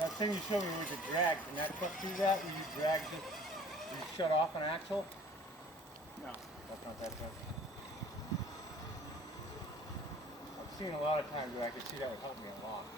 That thing you showed me with the drag, can that truck do that? Where you drag just, you shut off an axle? No. That's not that truck. I've seen a lot of times where I could see that would help me a lot.